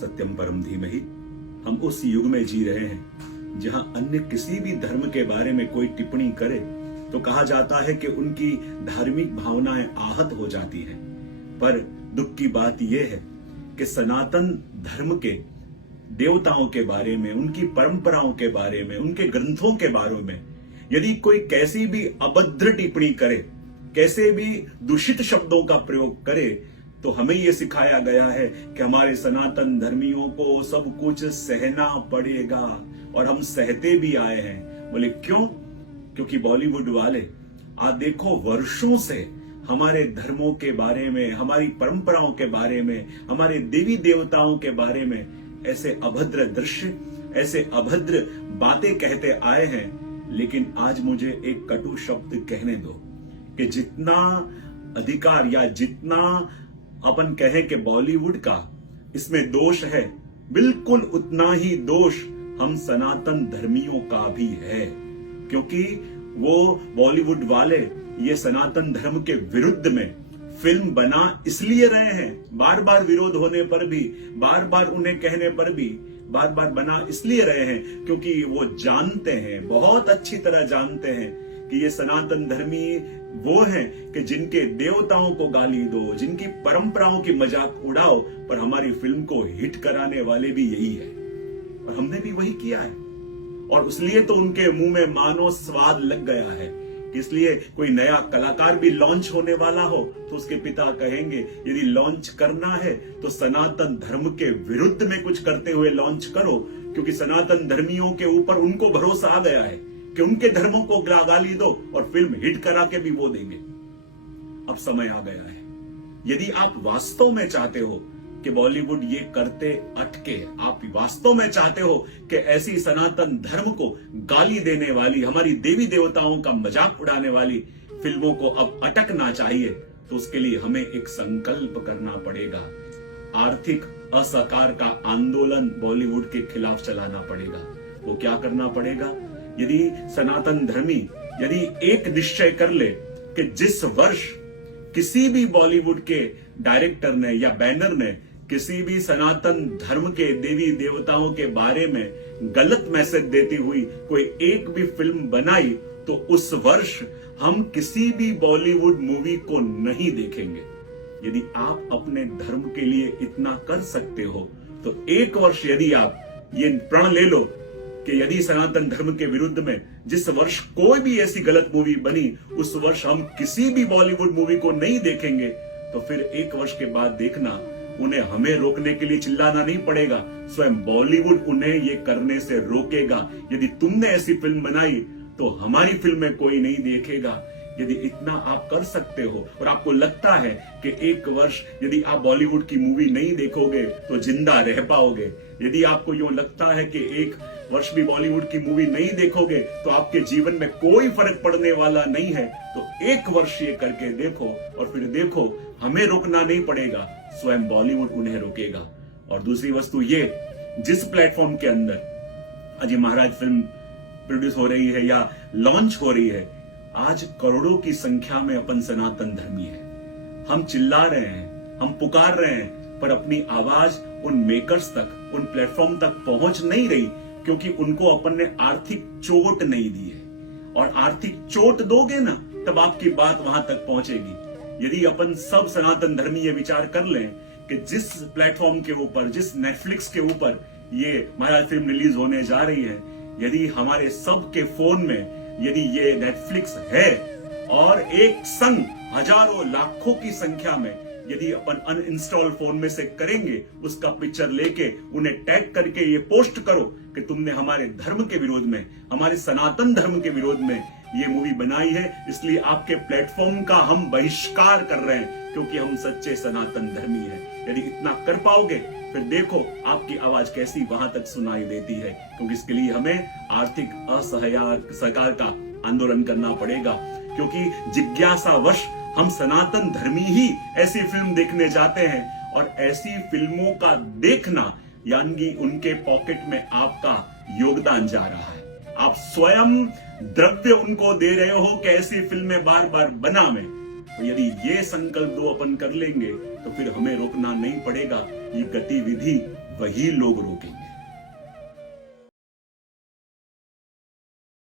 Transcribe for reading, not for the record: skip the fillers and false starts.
सत्यम परम धीमहि। हम उस युग में जी रहे हैं जहां अन्य किसी भी धर्म के बारे में कोई टिप्पणी करे तो कहा जाता है कि उनकी धार्मिक भावनाएं आहत हो जाती हैं। पर दुख की बात यह है कि सनातन धर्म के देवताओं के बारे में, उनकी परंपराओं के बारे में, उनके ग्रंथों के बारे में यदि कोई कैसी भी अभद्र टिप्पणी करे, कैसे भी दूषित शब्दों का प्रयोग करे, तो हमें यह सिखाया गया है कि हमारे सनातन धर्मियों को सब कुछ सहना पड़ेगा और हम सहते भी आए हैं। बोले क्यों? क्योंकि बॉलीवुड वाले आज देखो वर्षों से हमारे धर्मों के बारे में, हमारी परंपराओं के बारे में, हमारे देवी देवताओं के बारे में ऐसे अभद्र दृश्य, ऐसे अभद्र बातें कहते आए हैं। लेकिन आज मुझे एक कटु शब्द कहने दो कि जितना अधिकार या जितना अपन कहें कि बॉलीवुड का इसमें दोष है, बिल्कुल उतना ही दोष हम सनातन धर्मियों का भी है। क्योंकि वो बॉलीवुड वाले ये सनातन धर्म के विरुद्ध में फिल्म बना इसलिए रहे हैं, बार बार विरोध होने पर भी, बार बार उन्हें कहने पर भी बार बार बना इसलिए रहे हैं क्योंकि वो जानते हैं, बहुत अच्छी तरह जानते हैं कि ये सनातन धर्मी वो हैं कि जिनके देवताओं को गाली दो, जिनकी परंपराओं की मजाक उड़ाओ, पर हमारी फिल्म को हिट कराने वाले भी यही है और हमने भी वही किया है। और इसलिए तो उनके मुंह में मानो स्वाद लग गया है। इसलिए कोई नया कलाकार भी लॉन्च होने वाला हो तो उसके पिता कहेंगे यदि लॉन्च करना है तो सनातन धर्म के विरुद्ध में कुछ करते हुए लॉन्च करो, क्योंकि सनातन धर्मियों के ऊपर उनको भरोसा आ गया है कि उनके धर्मों को गाली दो और फिल्म हिट करा के भी वो देंगे। अब समय आ गया है, यदि आप वास्तव में चाहते हो कि बॉलीवुड ये करते अटके, आप वास्तव में चाहते हो कि ऐसी सनातन धर्म को गाली देने वाली, हमारी देवी देवताओं का मजाक उड़ाने वाली फिल्मों को अब अटकना चाहिए, तो उसके लिए हमें एक संकल्प करना पड़ेगा। आर्थिक असहकार का आंदोलन बॉलीवुड के खिलाफ चलाना पड़ेगा। वो क्या करना पड़ेगा? यदि सनातन धर्मी यदि एक निश्चय कर ले कि जिस वर्ष किसी भी बॉलीवुड के डायरेक्टर ने या बैनर ने किसी भी सनातन धर्म के देवी देवताओं के बारे में गलत मैसेज देती हुई कोई एक भी फिल्म बनाई, तो उस वर्ष हम किसी भी बॉलीवुड मूवी को नहीं देखेंगे। यदि आप अपने धर्म के लिए इतना कर सकते हो तो एक वर्ष यदि आप ये प्रण ले लो कि यदि सनातन धर्म के विरुद्ध में जिस वर्ष कोई भी ऐसी गलत मूवी बनी, उस वर्ष हम किसी भी बॉलीवुड मूवी को नहीं देखेंगे, तो फिर एक वर्ष के बाद देखना उन्हें हमें रोकने के लिए चिल्लाना नहीं पड़ेगा, स्वयं बॉलीवुड उन्हें ये करने से रोकेगा। यदि तुमने ऐसी फिल्म बनाई तो हमारी फिल्म में कोई नहीं देखेगा। यदि इतना आप कर सकते हो और आपको लगता है कि एक वर्ष यदि आप बॉलीवुड की मूवी नहीं देखोगे तो जिंदा रह पाओगे, यदि आपको यूं लगता है कि एक वर्ष भी बॉलीवुड की मूवी नहीं देखोगे तो आपके जीवन में कोई फर्क पड़ने वाला नहीं है, तो एक वर्ष ये करके देखो और फिर देखो हमें रोकना नहीं पड़ेगा, स्वयं बॉलीवुड उन्हें रोकेगा। और दूसरी वस्तु ये, जिस प्लेटफॉर्म के अंदर अजय महाराज फिल्म प्रोड्यूस हो रही है या लॉन्च हो रही है, आज करोड़ों की संख्या में अपन सनातन धर्मी है। हम चिल्ला रहे हैं, हम पुकार रहे हैं, पर अपनी आवाज उन मेकर्स तक, उन प्लेटफॉर्म तक पहुंच नहीं रही, क्योंकि उनको अपन ने आर्थिक चोट नहीं दी है। और आर्थिक चोट दोगे ना, तब आपकी बात वहां तक पहुंचेगी। यदि अपन सब सनातन धर्मी ये विचार कर लें कि जिस प्लेटफॉर्म के ऊपर, जिस नेटफ्लिक्स के ऊपर ये महाराज फिल्म रिलीज होने जा रही है, यदि हमारे सब के फोन में यदि ये नेटफ्लिक्स है और एक संग हजारों लाखों की संख्या में यदि अपन अनइंस्टॉल फोन में से करेंगे, उसका पिक्चर लेके उन्हें टैग करके ये पोस्ट करो कि तुमने हमारे धर्म के विरोध में, हमारे सनातन धर्म के विरोध में ये मूवी बनाई है, इसलिए आपके प्लेटफॉर्म का हम बहिष्कार कर रहे हैं क्योंकि हम सच्चे सनातन धर्मी हैं। यदि इतना कर पाओगे फिर देखो आपकी आवाज कैसी वहां तक सुनाई देती है, क्योंकि इसके लिए हमें आर्थिक असहकार का आंदोलन करना पड़ेगा। क्योंकि जिज्ञासावश हम सनातन धर्मी ही ऐसी फिल्म देखने जाते हैं और ऐसी फिल्मों का देखना यानी उनके पॉकेट में आपका योगदान जा रहा है। आप स्वयं द्रव्य उनको दे रहे हो कि ऐसी फिल्में बार बार बनावें। तो यदि ये संकल्प दो अपन कर लेंगे तो फिर हमें रोकना नहीं पड़ेगा। ये गतिविधि वही लोग रोकेंगे।